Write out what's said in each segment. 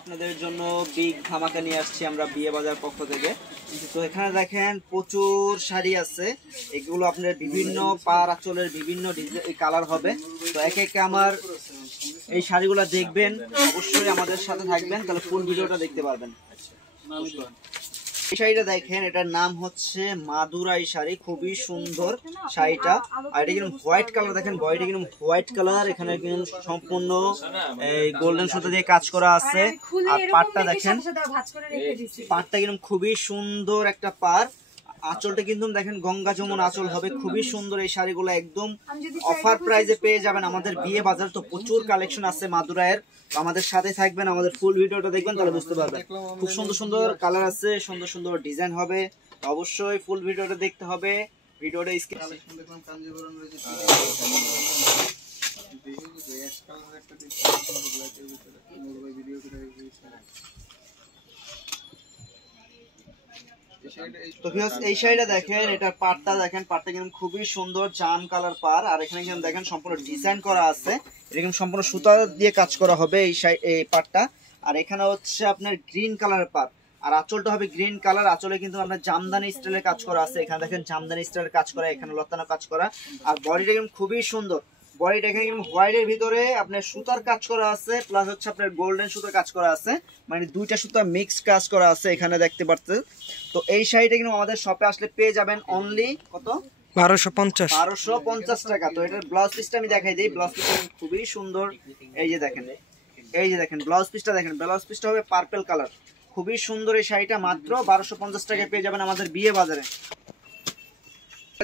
আপনাদের জন্য বিগ ধামাকা নিয়ে আসছি আমরা বিয়ে বাজার পক্ষ থেকে। তো এখানে দেখেন প্রচুর শাড়ি আছে, এগুলো আপনার বিভিন্ন পার আঁচলের বিভিন্ন কালার হবে। তো একে একে আমার এই শাড়িগুলো দেখবেন, অবশ্যই আমাদের সাথে থাকবেন, তাহলে ফুল ভিডিওটা দেখতে পারবেন। এই শাড়িটা দেখেন, এটার নাম হচ্ছে মাদুরাই শাড়ি, খুবই সুন্দর শাড়িটা। আর এটা কিন্তু হোয়াইট কালার, দেখেন বডিটা কিন্তু হোয়াইট কালার, এখানে কিন্তু সম্পূর্ণ এই গোল্ডেন সুতো দিয়ে কাজ করা আছে। আর পাটটা দেখেন, পাটটা কিন্তু খুবই সুন্দর একটা পার। আঁচলটা কিন্তু দেখেন গঙ্গা যমুন আঁচল হবে, খুবই সুন্দর। এই শাড়িগুলো একদম অফার প্রাইসে পেয়ে যাবেন আমাদের বিয়ে বাজার। তো প্রচুর কালেকশন আছে মাদুরাইয়ের, আমাদের সাথে থাকবেন, আমাদের ফুল ভিডিওটা দেখবেন, তাহলে বুঝতে পারবেন। খুব সুন্দর সুন্দর কালার আছে, সুন্দর সুন্দর ডিজাইন হবে, অবশ্যই ফুল ভিডিওটা দেখতে হবে। ভিডিওটা তো এই শাড়িটা দেখেন, এটার পাটটা দেখেন, পাটটা কিন্তু খুবই সুন্দর জাম কালার পার। আর এখানে কিন্তু দেখেন সম্পূর্ণ ডিজাইন করা আছে, এটা কিন্তু সম্পূর্ণ সুতা দিয়ে কাজ করা হবে এই পাটটা। আর এখানে হচ্ছে আপনার গ্রিন কালারের পার, আর আঁচলটা হবে গ্রিন কালার। আঁচলে কিন্তু আপনার জামদানি স্টাইলের কাজ করা আছে, এখানে দেখেন জামদানি স্টাইলের কাজ করা, এখানে লতানো কাজ করা। আর বডিটা কিন্তু খুবই সুন্দর, বডিটা এখানে কিন্তু হোয়াইটের ভিতরে আপনার সুতার কাজ করা আছে, প্লাস হচ্ছে আপনার গোল্ডেন সুতার কাজ করা আছে, মানে দুইটা সুতা মিক্স কাজ করা আছে এখানে দেখতে পাচ্ছেন। তো এই শাড়িটা কিন্তু আমাদের শপে আসলে পেয়ে যাবেন অনলি কত, 1250 টাকা। তো এটার ব্লাউজ পিসটা আমি দেখাই দিই, ব্লাউজ পিসটা খুবই সুন্দর। এই যে দেখেন, এই যে দেখেন ব্লাউজ পিসটা দেখেন, ব্লাউজ পিসটা হবে পার্পল কালার, খুবই সুন্দর। এই শাড়িটা মাত্র 1250 টাকায় পেয়ে যাবেন আমাদের বিয়ে বাজারে।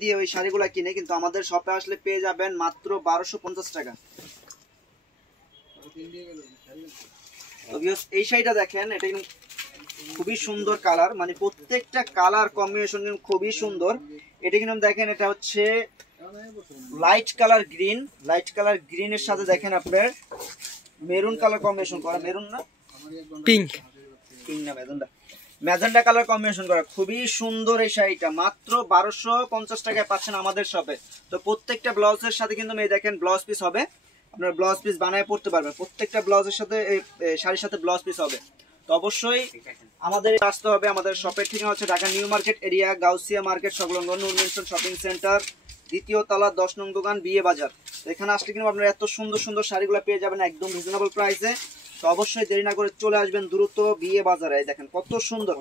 দিয়ে ওই শাড়িগুলো কিনে কিন্তু আমাদের শপে আসলে পেয়ে যাবেন মাত্র 1250 টাকা। এই শাড়িটা দেখেন, এটা কিন্তু খুবই সুন্দর কালার, মানে প্রত্যেকটা কালার কম্বিনেশন কিন্তু খুবই সুন্দর। এটা কিন্তু দেখেন, এটা হচ্ছে light colour green, light colour গ্রিনের সাথে দেখেন আপনার মেরুন কালার কম্বিনেশন করা, মেরুন না পিঙ্ক, পিঙ্ক না ম্যাজেন্ডা, ম্যাজেন্ডা কালার কম্বিনেশন করা, খুবই সুন্দর। এই শাড়িটা মাত্র 1250 টাকায় পাচ্ছেন আমাদের শপে। তো প্রত্যেকটা ব্লাউজের সাথে কিন্তু এই দেখেন ব্লাউজ পিস হবে, আপনার ব্লাউজ পিস বানায় পড়তে পারবেন, প্রত্যেকটা ব্লাউজের সাথে শাড়ির সাথে ব্লাউজ পিস হবে। তো অবশ্যই আমাদের আসতে হবে। আমাদের শপের ঠিকানা হচ্ছে Dhaka new market area, Gausia market সংলগ্ন নূর মেনশন শপিং সেন্টার, দ্বিতীয় তলা 10 নং দোকান, বিয়ে বাজার। তো এখানে আসলে কিন্তু আপনারা এত সুন্দর সুন্দর শাড়িগুলো পেয়ে যাবেন একদম রিজনেবল প্রাইসে। তো অবশ্যই দেরি না করে চলে আসবেন দ্রুত বিয়ে বাজারে। দেখেন কত সুন্দর,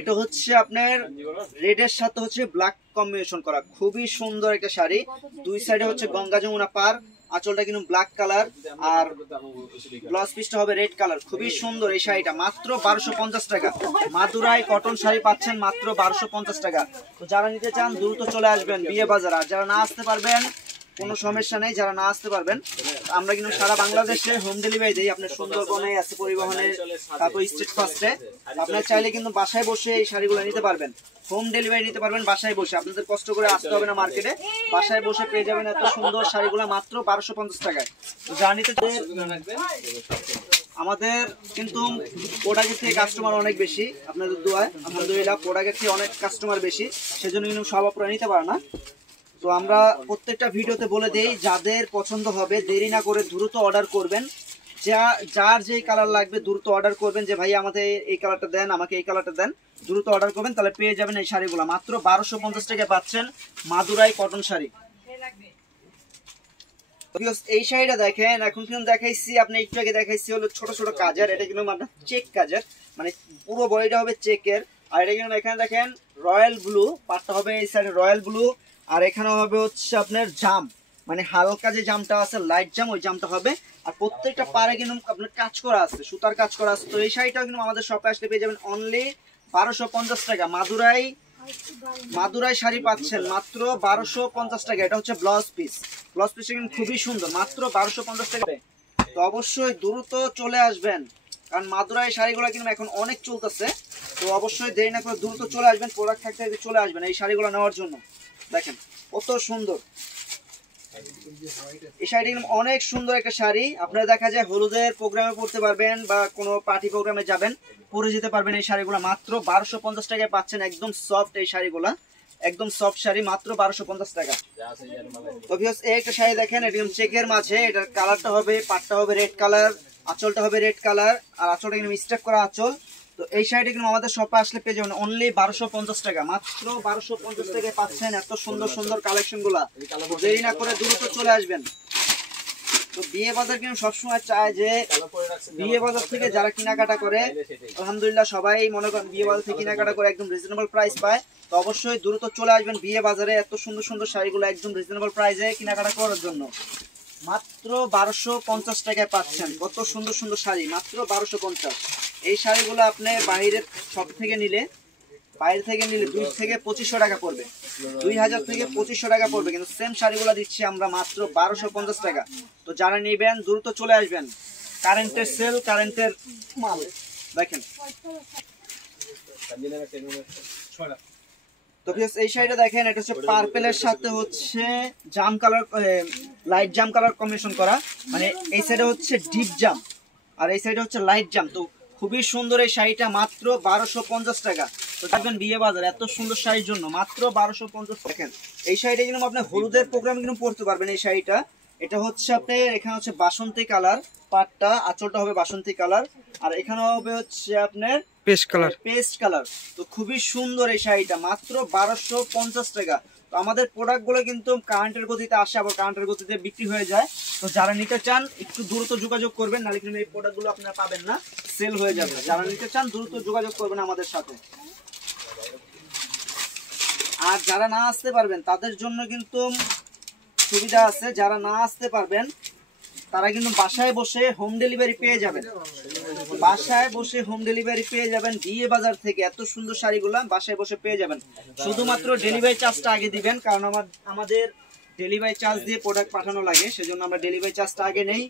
এটা হচ্ছে আপনার রেডের সাথে হচ্ছে ব্ল্যাক কম্বিনেশন করা, খুবই সুন্দর একটা শাড়ি। দুই সাইডে হচ্ছে গঙ্গা যমুনা পার, আঁচলটা কিন্তু ব্ল্যাক কালার, আর ব্লাউজ পিসটা হবে রেড কালার, খুবই সুন্দর। এই শাড়িটা মাত্র 1250 টাকা। মাদুরাই কটন শাড়ি পাচ্ছেন মাত্র 1250 টাকা। তো যারা নিতে চান দ্রুত চলে আসবেন বিয়ে বাজার। আর যারা না আসতে পারবেন কোনো সমস্যা নেই, যারা না আসতে পারবেন আমরা কিন্তু সারা বাংলাদেশে হোম ডেলিভারি দিই। আপনার সুন্দরবনে আছে পরিবহনে, তারপর স্ট্রিট ফাস্টে, আপনার চাইলে কিন্তু বাসায় বসে এই শাড়িগুলো নিতে পারবেন, হোম ডেলিভারি নিতে পারবেন বাসায় বসে। আপনাদের কষ্ট করে আসতে হবে না মার্কেটে, বাসায় বসে পেয়ে যাবেন এত সুন্দর শাড়িগুলো মাত্র 1250 টাকায়। তো যা নিতে আমাদের কিন্তু প্রোডাক্টের থেকে কাস্টমার অনেক বেশি, আপনাদের দোয়ায় আলহামদুলিল্লাহ প্রোডাক্টের থেকে অনেক কাস্টমার বেশি, সেজন্য কিন্তু সব আপনারা নিতে পারে না। তো আমরা প্রত্যেকটা ভিডিওতে বলে দেই, যাদের পছন্দ হবে দেরি না করে দ্রুত অর্ডার করবেন। যার যেই কালার লাগবে দ্রুত অর্ডার করবেন, যে ভাই আমাদের এই কালারটা দেন, আমাকে এই কালারটা দেন, দ্রুত অর্ডার করবেন, তাহলে পেয়ে যাবেন এই শাড়িগুলো মাত্র 1250 টাকায় পাচ্ছেন মাদুরাই কটন শাড়ি। এই শাড়িটা দেখেন, এখন কিন্তু দেখাইছি আপনি একটু আগে দেখাইছি হলো ছোট ছোট কাজের, এটা কিন্তু আপনার চেক কাজের, মানে পুরো বডিটা হবে চেকের। আর এটা কিন্তু এখানে দেখেন রয়্যাল ব্লু, পাটটা হবে এই সাইডে রয়্যাল ব্লু, আর এখানে হবে হচ্ছে আপনার জাম, মানে হালকা যে জামটা আছে লাইট জাম, ওই জামটা হবে। আর প্রত্যেকটা পারে কিন্তু আপনার কাজ করা আছে, সুতার কাজ করা আছে। তো এই শাড়িটাও কিন্তু আমাদের শপে আসলে পেয়ে যাবেন অনলি 1250 টাকা। মাদুরাই শাড়ি পাচ্ছেন মাত্র 1250 টাকা। এটা হচ্ছে ব্লাউজ পিস, ব্লাউজ পিসটা কিন্তু খুবই সুন্দর, মাত্র 1250 টাকা। তো অবশ্যই দ্রুত চলে আসবেন, কারণ মাদুরাই শাড়িগুলো কিন্তু এখন অনেক চলতেছে। তো অবশ্যই দেরি না করে দ্রুত চলে আসবেন, প্রোডাক্ট থাকতে চলে আসবেন এই শাড়িগুলো নেওয়ার জন্য। দেখেন কত সুন্দর এই শাড়িটি, অনেক সুন্দর একটা শাড়ি। আপনারা দেখা যায় হলুদের প্রোগ্রামে পড়তে পারবেন বা কোনো পার্টি প্রোগ্রামে যাবেন, পরে যেতে পারবেন। এই শাড়িগুলো মাত্র 1250 টাকায় পাচ্ছেন, একদম সফট এই শাড়িগুলা, একদম সফট শাড়ি মাত্র 1250 টাকা। তো ভিউয়ার্স এই একটা শাড়ি দেখেন, এটা চেকের মাঝে, এটার কালারটা হবে, পাটটা হবে রেড কালার, আঁচলটা হবে রেড কালার, আর আঁচলটা কিন্তু মিস্টেক করা আঁচল। তো এই শাড়িটা কিন্তু আমাদের শপে আসলে পেয়ে যাবেন অনলি 1250 টাকা, মাত্র 1250 টাকায় পাচ্ছেন এত সুন্দর সুন্দর কালেকশন গুলা। দেরি না করে দ্রুত চলে আসবেন। তো বিয়ে বাজার কিন্তু সবসময় চায় যে বিয়ে বাজার থেকে যারা কেনাকাটা করে, আলহামদুলিল্লাহ সবাই মনে করেন বিয়ে বাজার থেকে কেনাকাটা করে একদম রিজনেবল প্রাইস পায়। তো অবশ্যই দ্রুত চলে আসবেন বিয়ে বাজারে এত সুন্দর সুন্দর শাড়িগুলো একদম রিজনেবল প্রাইসে কেনাকাটা করার জন্য। মাত্র 1250 টাকায় পাচ্ছেন কত সুন্দর সুন্দর শাড়ি, মাত্র 1250। এই শাড়িগুলো আপনি বাইরের সব থেকে নিলে, বাইরে থেকে নিলে 2 থেকে 2500 টাকা পড়বে, 2000 থেকে 2500 টাকা পড়বে, কিন্তু সেম শাড়িগুলো দিচ্ছি আমরা মাত্র 1250 টাকা। তো যারা নেবেন দ্রুত চলে আসবেন। কারেন্টের সেল, কারেন্টের মাল দেখেন। তো এই শাড়িটা দেখেন, এটা হচ্ছে পার্পেলের সাথে হচ্ছে জাম কালার, লাইট জাম কালার কম্বিনেশন করা, মানে এই সাইডে হচ্ছে ডিপ জাম আর এই সাইডে হচ্ছে লাইট জাম। তো খুবই সুন্দর এই শাড়িটা, মাত্র 1250 টাকা। তো দেখবেন বিয়ে বাজার এত সুন্দর শাড়ির জন্য মাত্র 1250। দেখেন এই শাড়িটা কিন্তু আপনি হলুদের প্রোগ্রামে কিন্তু পরতে পারবেন। এই শাড়িটা এটা হচ্ছে আপনার এখানে হচ্ছে বাসন্তী কালার পাটটা, আঁচলটা হবে বাসন্তী কালার, আর এখানে হবে হচ্ছে আপনার পেস্ট কালার। তো খুবই সুন্দর এই শাড়িটা, মাত্র 1250 টাকা। তো আমাদের প্রোডাক্ট গুলো কিন্তু কারেন্টের গতিতে আসে, আবার কারেন্টের গতিতে বিক্রি হয়ে যায়। তো যারা নিতে চান একটু দ্রুত যোগাযোগ করবেন, নাহলে কিন্তু এই প্রোডাক্ট গুলো আপনারা পাবেন না, সেল হয়ে যাবে। যারা নিতে চান দ্রুত যোগাযোগ করবেন আমাদের সাথে। আর যারা না আসতে পারবেন তাদের জন্য কিন্তু সুবিধা আছে, যারা না আসতে পারবেন তারা কিন্তু বাসায় বসে হোম ডেলিভারি পেয়ে যাবেন। বাসায় বসে হোম ডেলিভারি পেয়ে যাবেন বিয়ে বাজার থেকে এত সুন্দর শাড়িগুলা বাসায় বসে পেয়ে যাবেন। শুধুমাত্র ডেলিভারি চার্জটা আগে দিবেন, কারণ আমাদের ডেলিভারি চার্জ দিয়ে প্রোডাক্ট পাঠানো লাগে, সেজন্য আমরা ডেলিভারি চার্জটা আগে নেই।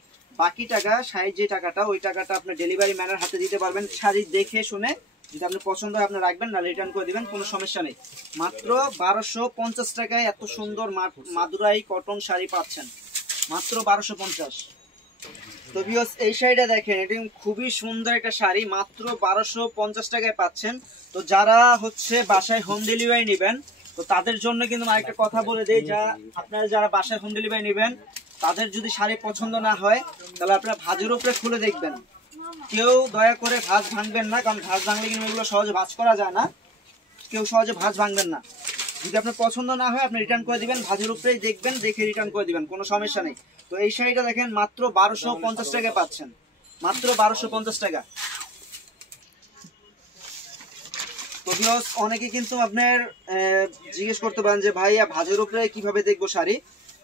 বাকি টাকা শাড়ির যে টাকাটা, ওই টাকাটা আপনি ডেলিভারি ম্যানের হাতে দিতে পারবেন। শাড়ি দেখে শুনে যদি আপনি পছন্দ হয় আপনি রাখবেন, না রিটার্ন করে দিবেন, কোনো সমস্যা নেই। মাত্র 1250 টাকায় এত সুন্দর মাদুরাই কটন শাড়ি পাচ্ছেন, মাত্র 1250। তো ভিউয়ার্স এই শাড়িটা দেখেন, এটা খুবই সুন্দর একটা শাড়ি, মাত্র 1250 টাকায় পাচ্ছেন। তো যারা হচ্ছে বাসায় হোম ডেলিভারি নেবেন, তো তাদের জন্য কিন্তু আরেকটা কথা বলে দেই, যা আপনারা যারা বাসায় হোম ডেলিভারি নেবেন তাদের যদি শাড়ি পছন্দ না হয় তাহলে আপনারা ভাঁজের উপরে খুলে দেখবেন। কেউ দয়া করে ভাঁজ ভাঙবেন না, কারণ ভাঁজ ভাঙলে কিন্তু এগুলো সহজে ভাঁজ করা যায় না, কেউ সহজে ভাঁজ ভাঙবেন না। যদি আপনার পছন্দ না হয় আপনি রিটার্ন করে দিবেন, ভাঁজের উপরেই দেখবেন, দেখে রিটার্ন করে দিবেন, কোনো সমস্যা নেই। তো এই শাড়িটা দেখেন মাত্র 1250 টাকায় পাচ্ছেন, মাত্র 1250 টাকা। তো ভিউয়ার্স অনেকে কিন্তু আপনার জিজ্ঞেস করতে পারেন যে ভাইয়া ভাঁজের উপরে কিভাবে দেখবো শাড়ি।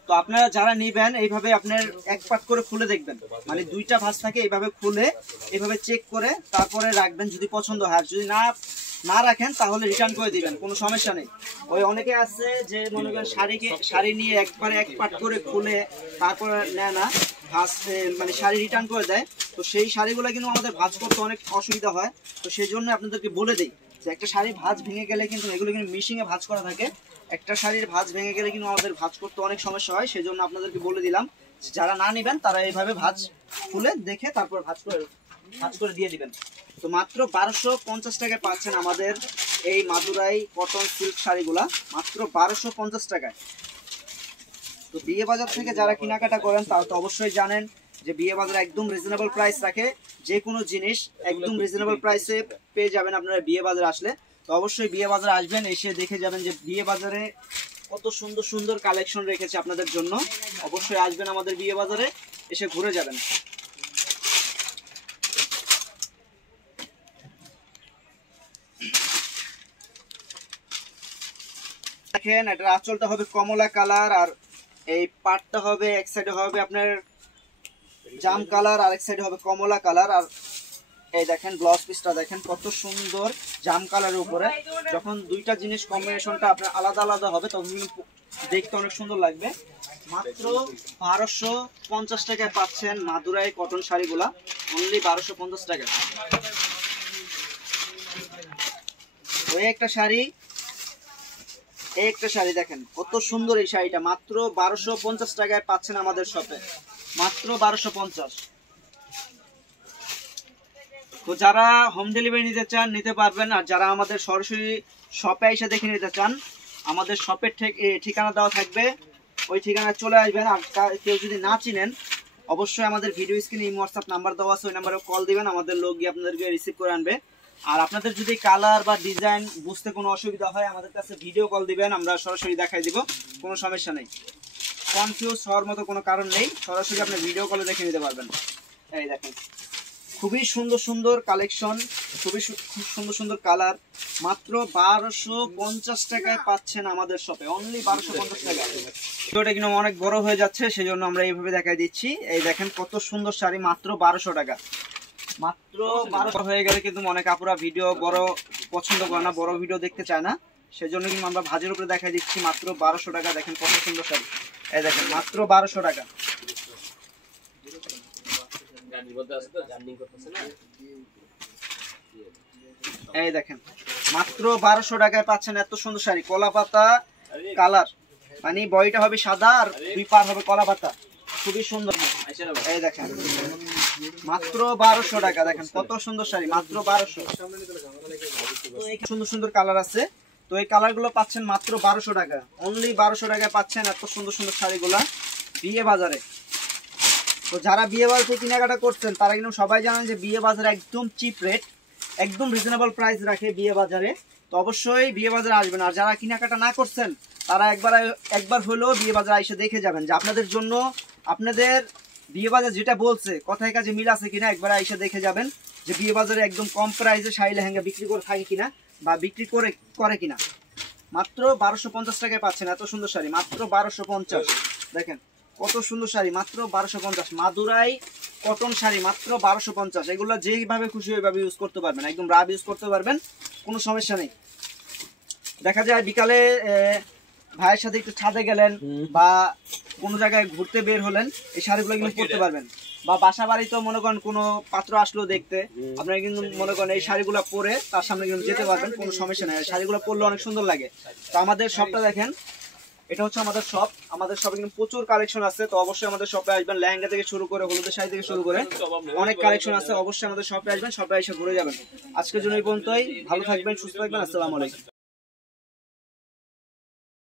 তো আপনারা যারা নিবেন এইভাবে আপনার এক পাট করে খুলে দেখবেন, মানে 2টা ভাঁজ থাকে, এইভাবে খুলে এইভাবে চেক করে তারপরে রাখবেন যদি পছন্দ হয়। আর যদি না রাখেন তাহলে রিটার্ন করে দিবেন, কোনো সমস্যা নেই। ওই অনেকে আছে যে মনে করেন শাড়ি নিয়ে একবারে এক পাট করে খুলে তারপরে নেয় না, ভাঁজ মানে শাড়ি রিটার্ন করে দেয়। তো সেই শাড়িগুলো কিন্তু আমাদের ভাঁজ করতে অনেক অসুবিধা হয়। তো সেই জন্য আপনাদেরকে বলে দিই যে একটা শাড়ি ভাঁজ ভেঙে গেলে কিন্তু এগুলো কিন্তু মিশিংয়ে ভাঁজ করা থাকে, একটা শাড়ির ভাঁজ ভেঙে গেলে কিন্তু আমাদের ভাঁজ করতে অনেক সমস্যা হয়। সেই জন্য আপনাদেরকে বলে দিলাম, যারা না নেবেন তারা এইভাবে ভাঁজ খুলে দেখে তারপর ভাঁজ করে দিয়ে দিবেন। তো মাত্র 1250 টাকায় পাচ্ছেন আমাদের এই মাদুরাই কটন সিল্ক শাড়িগুলা, মাত্র 1250 টাকায়। তো বিয়ে বাজার থেকে যারা কেনাকাটা করেন তারা তো অবশ্যই জানেন যে বিয়ে বাজার একদম রিজনেবল প্রাইস রাখে, যে কোনো জিনিস একদম রিজনেবল প্রাইসে পেয়ে যাবেন আপনারা বিয়ে বাজার আসলে। তো অবশ্যই বিয়ে বাজারে আসবেন, এসে দেখে যাবেন যে বিয়ে বাজারে কত সুন্দর সুন্দর কালেকশন রেখেছে আপনাদের জন্য। অবশ্যই আসবেন আমাদের বিয়ে বাজারে, এসে ঘুরে যাবেন। দেখেন এটার আঁচলটা হবে কমলা কালার, আর এই পাটটা হবে এক সাইডে হবে আপনার জাম কালার, আর এক সাইডে হবে কমলা কালার। আর এই দেখেন ব্লাউজ পিসটা দেখেন কত সুন্দর জাম কালারের উপরে। যখন 2টা জিনিস কম্বিনেশনটা আপনার আলাদা আলাদা হবে তখন দেখতে অনেক সুন্দর লাগবে। মাত্র 1250 টাকায় পাচ্ছেন মাদুরাই কটন শাড়িগুলা, অনলি 1250 টাকা। ওই একটা শাড়ি দেখেন কত সুন্দর এই শাড়িটা, মাত্র 1250 টাকায় পাচ্ছেন আমাদের শপে, মাত্র 1250। তো যারা হোম ডেলিভারি নিতে চান নিতে পারবেন, আর যারা আমাদের সরাসরি শপে এসে দেখে নিতে চান আমাদের শপের ঠিকানা দেওয়া থাকবে, ওই ঠিকানায় চলে আসবেন। আর কেউ যদি না চিনেন অবশ্যই আমাদের ভিডিও স্ক্রিনে এই হোয়াটসঅ্যাপ নাম্বার দেওয়া আছে, ওই নাম্বারে কল দিবেন, আমাদের লোক গিয়ে আপনাদেরকে রিসিভ করে আনবে। আর আপনাদের যদি কালার বা ডিজাইন বুঝতে কোনো অসুবিধা হয় আমাদের কাছে ভিডিও কল দিবেন, আমরা সরাসরি দেখাই দিব, কোনো সমস্যা নেই। কনফিউজ হওয়ার মতো কোনো কারণ নেই, সরাসরি আপনি ভিডিও কলে দেখে নিতে পারবেন। এই দেখেন খুবই সুন্দর সুন্দর কালেকশন, খুব সুন্দর সুন্দর কালার, মাত্র 1250 টাকায় পাচ্ছেন আমাদের শপে, অনলি 1250 টাকা। ভিডিওটা কিন্তু অনেক বড় হয়ে যাচ্ছে, সেজন্য আমরা এইভাবে দেখাই দিচ্ছি। এই দেখেন কত সুন্দর শাড়ি, মাত্র 1200 টাকা, মাত্র 1200 হয়ে গেলে কিন্তু অনেক আপুরা ভিডিও বড় পছন্দ করে না, বড় ভিডিও দেখতে চায় না, সেজন্য কিন্তু আমরা ভাজের উপরে দেখাই দিচ্ছি মাত্র 1200 টাকা। দেখেন কত সুন্দর শাড়ি, এই দেখেন মাত্র 1200 টাকা। এই দেখেন মাত্র 1200 টাকায় পাচ্ছেন এত সুন্দর শাড়ি, কলা পাতা কালার, মানে বডিটা হবে সাদা আর দুই পার হবে কলা পাতা, খুবই সুন্দর। এই দেখেন মাত্র 1200 টাকা, দেখেন কত সুন্দর শাড়ি, মাত্র 1200। সুন্দর সুন্দর কালার আছে, তো এই কালার গুলো পাচ্ছেন মাত্র 1200 টাকা, অনলি 1200 টাকায় পাচ্ছেন এত সুন্দর সুন্দর শাড়িগুলা বিয়ে বাজারে। তো যারা বিয়ে বাজার থেকে কেনাকাটা করছেন তারা কিন্তু সবাই জানেন যে বিয়ে বাজারে একদম চিপ রেট, একদম রিজনেবল প্রাইস রাখে বিয়ে বাজারে, তো অবশ্যই বিয়ে বাজারে আসবেন। আর যারা কেনাকাটা না করছেন তারা একবার হলেও বিয়ে বাজারে এসে দেখে যাবেন যে আপনাদের জন্য, আপনাদের বিয়ে বাজার যেটা বলছে কথায় কাজে মিল আছে কিনা, একবার এসে দেখে যাবেন যে বিয়ে বাজারে একদম কম প্রাইসে শাড়ি লেহেঙ্গা বিক্রি করে থাকে কিনা বা বিক্রি করে কিনা। মাত্র 1250 টাকায় পাচ্ছেন এত সুন্দর শাড়ি, মাত্র 1250। দেখেন কত সুন্দর শাড়ি, মাত্র 1250। মাদুরাই কটন শাড়ি মাত্র 1250, এগুলো যেইভাবে খুশি ওইভাবে ইউজ করতে পারবেন, একদম রাব ইউজ করতে পারবেন, কোনো সমস্যা নেই। দেখা যায় বিকালে ভাইয়ের সাথে একটু ছাদে গেলেন বা কোনো জায়গায় ঘুরতে বের হলেন, এই শাড়িগুলো কিন্তু পরতে পারবেন। বা বাসা বাড়িতেও মনে করেন কোনো পাত্র আসলো দেখতে, আপনারা কিন্তু মনে করেন এই শাড়িগুলো পরে তার সামনে কিন্তু যেতে পারবেন, কোনো সমস্যা নেই। শাড়িগুলো পরলে অনেক সুন্দর লাগে। তো আমাদের শপটা দেখেন, এটা হচ্ছে আমাদের শপ, আমাদের শপে কিন্তু প্রচুর কালেকশন আছে, তো অবশ্যই আমাদের শপে আসবেন। লেহেঙ্গা থেকে শুরু করে হলুদের শাড়ি থেকে শুরু করে অনেক কালেকশন আছে, অবশ্যই আমাদের শপে আসবেন, শপে এসে ঘুরে যাবেন। আজকের জন্য এই পর্যন্তই, ভালো থাকবেন, সুস্থ থাকবেন, আসসালামু আলাইকুম।